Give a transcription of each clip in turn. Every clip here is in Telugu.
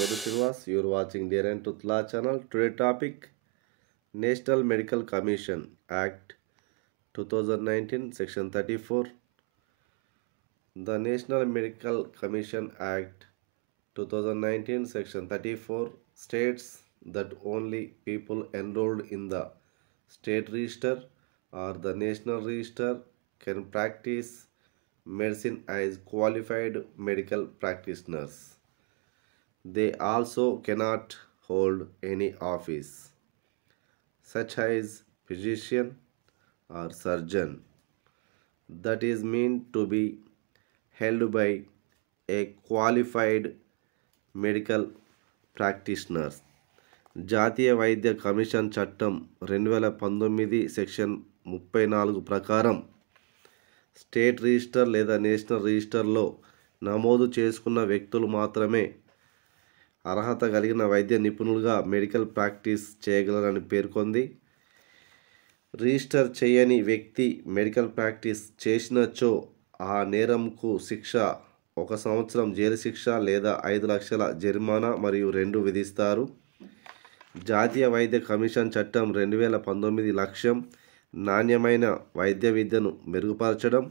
Bodu Srinivas. You're watching Dare and Truth Law channel. Today topic National Medical Commission Act 2019 Section 34. The National Medical Commission Act 2019 Section 34 states that only people enrolled in the state register or the national register can practice medicine as qualified medical practitioners. They also cannot hold any office, such as physician or surgeon, that is meant to be held by a qualified medical practitioner. జాతీయ వైద్య కమిషన్ చట్టం 2019 సెక్షన్ 34 ప్రకారం స్టేట్ రిజిస్టర్ లేదా నేషనల్ రిజిస్టర్లో నమోదు చేసుకున్న వ్యక్తులు మాత్రమే అర్హత కలిగిన వైద్య నిపుణులుగా మెడికల్ ప్రాక్టీస్ చేయగలరని పేర్కొంది. రిజిస్టర్ చేయని వ్యక్తి మెడికల్ ప్రాక్టీస్ చేసినచో ఆ నేరంకు శిక్ష 1 సంవత్సరం జైలు శిక్ష లేదా 5 లక్షల జరిమానా మరియు 2 విధిస్తారు. జాతీయ వైద్య కమిషన్ చట్టం 2019 లక్ష్యం నాణ్యమైన వైద్య విద్యను మెరుగుపరచడం,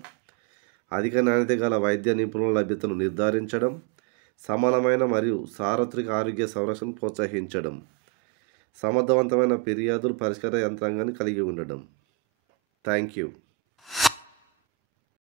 అధిక నాణ్యత గల వైద్య నిపుణుల లభ్యతను నిర్ధారించడం, సమానమైన మరియు సార్వత్రిక ఆరోగ్య సంరక్షణను ప్రోత్సహించడం, సమర్థవంతమైన ఫిర్యాదులు పరిష్కార యంత్రాంగాన్ని కలిగి ఉండడం. Thank you.